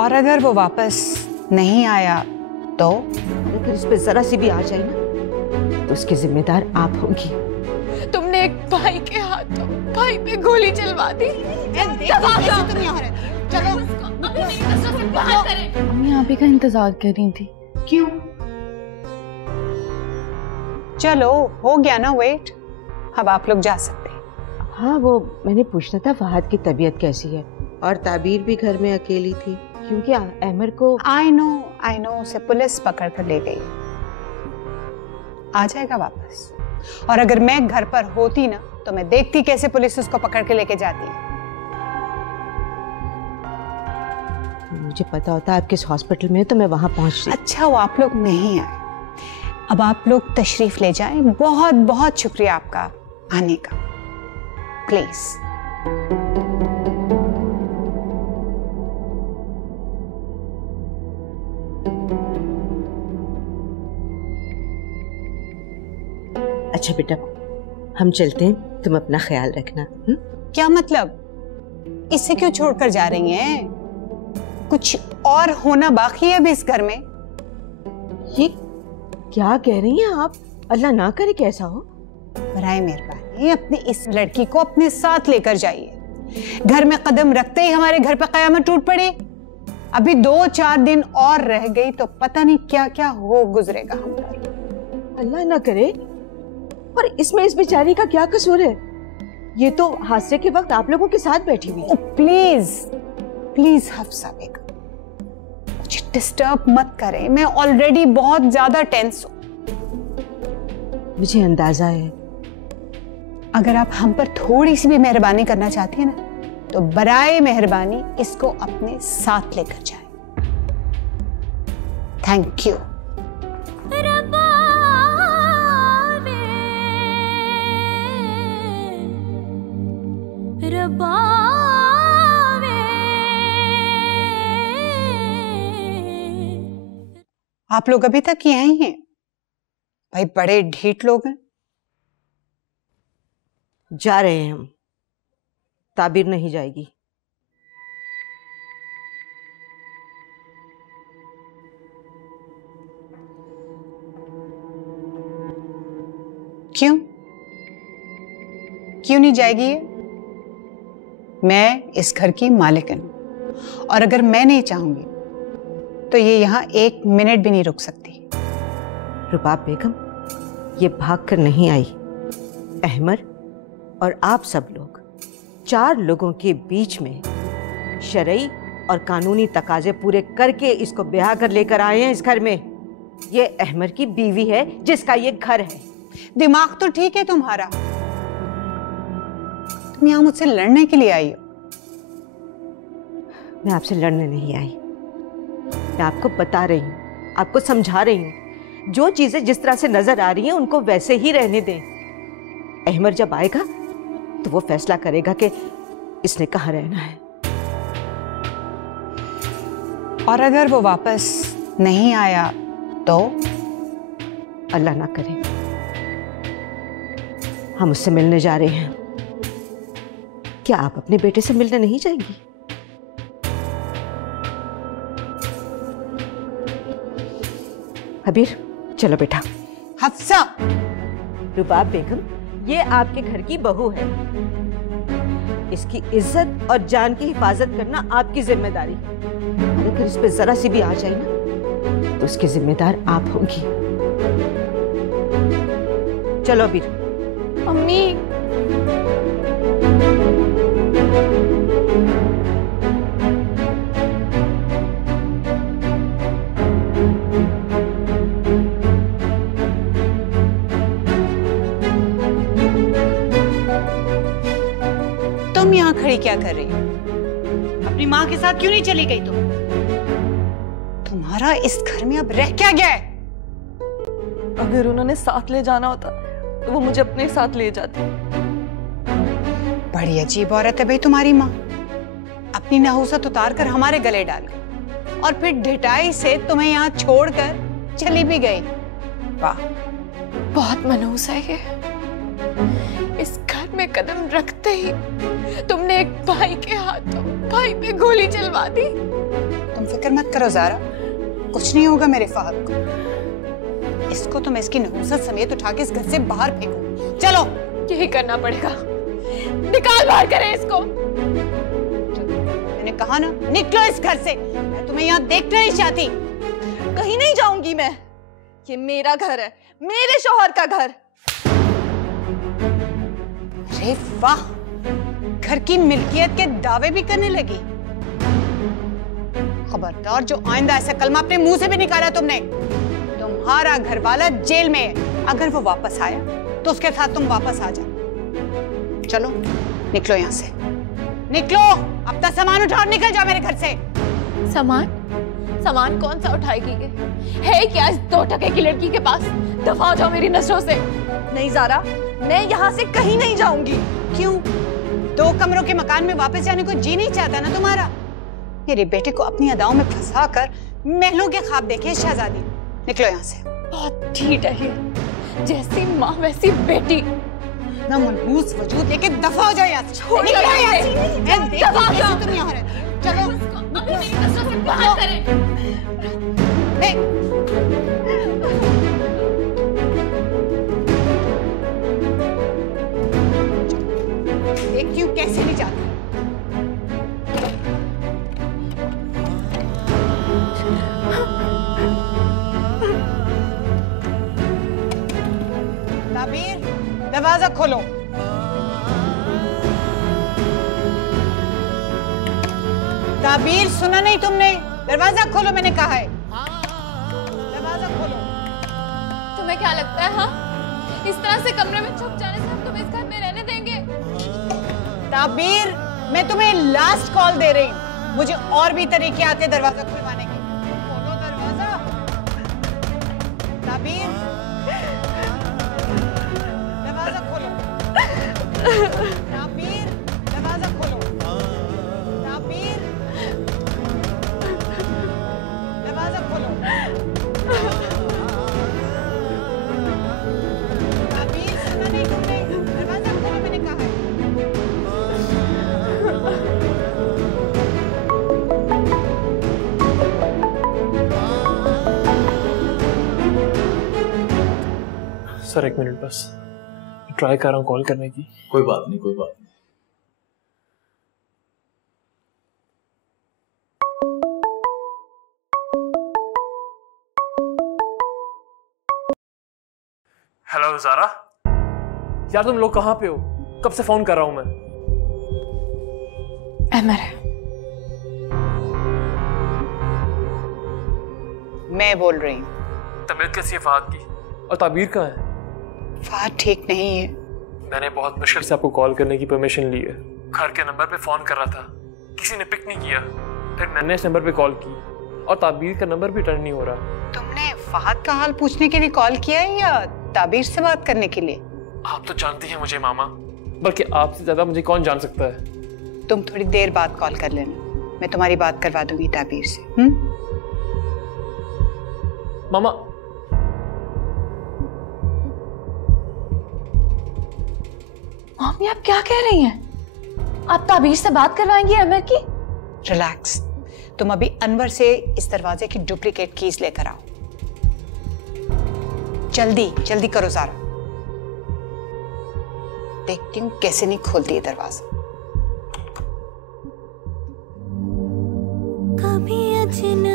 और अगर वो वापस नहीं आया तो? अगर इस पे जरा सी भी आ जाए ना तो उसकी जिम्मेदार आप होंगी। तुमने एक भाई के हाथों भाई पे गोली चलवा दी। चलो मम्मी आप ही का इंतजार कर रही थी। क्यों? चलो हो गया ना वेट, अब आप लोग जा सकते हैं। हाँ वो मैंने पूछना था फहद की तबीयत कैसी है, और ताबीर भी घर में अकेली थी क्योंकि अहमर को आई नो उसे पुलिस पकड़ कर ले गई, आ जाएगा वापस। और अगर मैं घर पर होती ना तो मैं देखती कैसे पुलिस उसको पकड़ के लेके जाती। मुझे पता होता आप किस हॉस्पिटल में है तो मैं वहां पहुंचती। अच्छा वो आप लोग नहीं आए, अब आप लोग तशरीफ ले जाएं। बहुत बहुत शुक्रिया आपका आने का, प्लीज। अच्छा बेटा हम चलते हैं, तुम अपना ख्याल रखना। क्या मतलब? इसे क्यों छोड़कर जा रही हैं? कुछ और होना बाकी है अभी इस घर में? ये क्या कह रही हैं आप? अल्लाह ना करे कैसा हो। बराए मेहरबानी अपनी इस लड़की को अपने साथ लेकर जाइए। घर में कदम रखते ही हमारे घर पे कयामत टूट पड़ी। अभी 2-4 दिन और रह गई तो पता नहीं क्या क्या हो गुजरेगा हम पर। अल्लाह ना करे, पर इसमें इस बेचारी का क्या कसूर है? ये तो हादसे के वक्त आप लोगों के साथ बैठी हुई। प्लीज प्लीज हफ्सा बेगम मुझे डिस्टर्ब मत करें, मैं ऑलरेडी बहुत ज्यादा टेंस हूं। मुझे अंदाजा है अगर आप हम पर थोड़ी सी भी मेहरबानी करना चाहती हैं ना तो बराए मेहरबानी इसको अपने साथ लेकर जाए। Thank you. आप लोग अभी तक यहीं हैं? भाई बड़े ढीठ लोग हैं। जा रहे हैं हम, ताबीर नहीं जाएगी। क्यों क्यों नहीं जाएगी ये? मैं इस घर की मालिकन हूं और अगर मैं नहीं चाहूंगी तो ये यहां 1 मिनट भी नहीं रुक सकती। रुबाब बेगम ये भाग कर नहीं आई। अहमर और आप सब लोग 4 लोगों के बीच में शरई और कानूनी तकाजे पूरे करके इसको ब्याह कर लेकर आए हैं इस घर में। ये अहमर की बीवी है जिसका ये घर है। दिमाग तो ठीक है तुम्हारा, तुम यहां मुझसे लड़ने के लिए आई हो। मैं आपसे लड़ने नहीं आई, मैं आपको बता रही हूँ, आपको समझा रही हूँ। जो चीजें जिस तरह से नजर आ रही हैं उनको वैसे ही रहने दें। अहमर जब आएगा तो वो फैसला करेगा कि इसने कहाँ रहना है। और अगर वो वापस नहीं आया तो? अल्लाह ना करे। हम उससे मिलने जा रहे हैं। क्या आप अपने बेटे से मिलने नहीं जाएंगी? हबीर चलो बेटा। हफ्सा। रुबाब बेगम ये आपके घर की बहू है, इसकी इज्जत और जान की हिफाजत करना आपकी जिम्मेदारी। अगर इस पे जरा सी भी आ जाए ना तो उसकी जिम्मेदार आप होंगी। चलो हबीर। मम्मी तुम यहाँ खड़ी क्या कर रही हो? अपनी माँ के साथ क्यों नहीं चली गई तुम? तुम्हारा इस घर में अब रह क्या गया है? अगर उन्होंने साथ ले जाना होता तो वो मुझे अपने साथ ले जाती। बड़ी अजीब औरत है भाई तुम्हारी माँ। अपनी नहुसत उतार कर हमारे गले डाल गई और फिर ढिठाई से तुम्हें यहाँ छोड़कर चली भी गई। वाह, बहुत मनहूस है ये। इस घर में कदम रखते ही तुमने एक भाई के हाथों भाई पे गोली चलवा दी। तुम फिक्र मत करो ज़ारा, कुछ नहीं होगा मेरे फहद को। इसको तो मैं इसकी नहुसत समेत उठा के इस घर से बाहर फेंकूं। चलो, यही करना पड़ेगा, निकाल बाहर करें इसको। मैंने कहा ना, निकलो इस घर से। मैं तुम्हें यहाँ देखना नहीं चाहती। कहीं नहीं जाऊंगी मैं, ये मेरा घर है, मेरे शौहर का घर। अरे वाह, घर की मिल्कियत के दावे भी करने लगी। खबरदार, जो आइंदा ऐसा कलमा अपने मुंह से भी निकाला तुमने। तुम्हारा घर वाला जेल में है, अगर वो वापस आया तो उसके साथ तुम वापस आ जाओ। चलो निकलो यहाँ से, निकलो, अपना सामान उठाओ, निकल जाओ मेरे घर से। सामान कौन सा उठाएगी? है क्या इस 2 टके की लड़की के पास? दफा हो जाओ मेरी नजरों से। नहीं ज़ारा, मैं यहाँ से कहीं नहीं जाऊंगी। क्यों? 2 कमरों के मकान में वापस जाने को जी नहीं चाहता ना तुम्हारा? मेरे बेटे को अपनी अदाओं में फंसा कर महलों के ख्वाब देखे शहजादी। निकलो यहाँ से। बहुत ढीठ है ये, जैसी माँ वैसी बेटी। ना मनहूस वजूद लेके दफा हो जाओ यहाँ से। निकलो यहाँ से। मैं देखती हूँ कैसे तुम यहाँ रहती हो। चलो, अभी मेरी नजरों से बाहर करें। देखती हूँ कैसे नहीं जाती। ताबीर, दरवाजा खोलो। ताबीर, सुना नहीं तुमने? दरवाजा खोलो, मैंने कहा है। दरवाजा खोलो। तुम्हें क्या लगता है, हाँ? इस तरह से कमरे में छुप जाने से हम तुम्हें इस घर में रहने देंगे? ताबीर, मैं तुम्हें लास्ट कॉल दे रही हूँ। मुझे और भी तरीके आते दरवाजा खुलवाने के। खोलो दरवाजा। ताबीर, दरवाजा खोलो। ताबीर, दरवाजा खोलो। ताबीर, दरवाजा खोलो। ताबीर, सुना नहीं तुमने? दरवाजा खोलो, मैंने कहा है। सर 1 मिनट बस, ट्राई कर रहा हूँ कॉल करने की। कोई बात नहीं, कोई बात नहीं। हेलो ज़ारा, यार तुम लोग कहाँ पे हो? कब से फोन कर रहा हूँ मैं। अहमर है। मैं बोल रही हूँ। तबीयत कैसी है फहद की? और ताबीर कहाँ है? फहद ठीक नहीं है। मैंने बहुत मुश्किल से आपको कॉल करने की परमिशन ली है। घर के नंबर पे फोन कर रहा था, किसी ने पिक नहीं किया। फिर मैंने इस नंबर पे कॉल की और ताबीर का नंबर भी टर्न नहीं हो रहा। तुमने फहद का हाल पूछने के लिए कॉल किया है या ताबीर से बात करने के लिए? आप तो जानती हैं मुझे मामा, बल्कि आपसे ज्यादा मुझे कौन जान सकता है। तुम थोड़ी देर बाद कॉल कर लेना, मैं तुम्हारी बात करवा दूंगी ताबीर से। मामा, मम्मी आप क्या कह रही हैं? आप ताबीर से बात करवाएंगी अहमर की? रिलैक्स, तुम अभी अनवर से इस दरवाजे की डुप्लीकेट कीज लेकर आओ। जल्दी जल्दी करो ज़ारा, देखती हूँ कैसे नहीं खोलती है दरवाजा। कभी अजनबी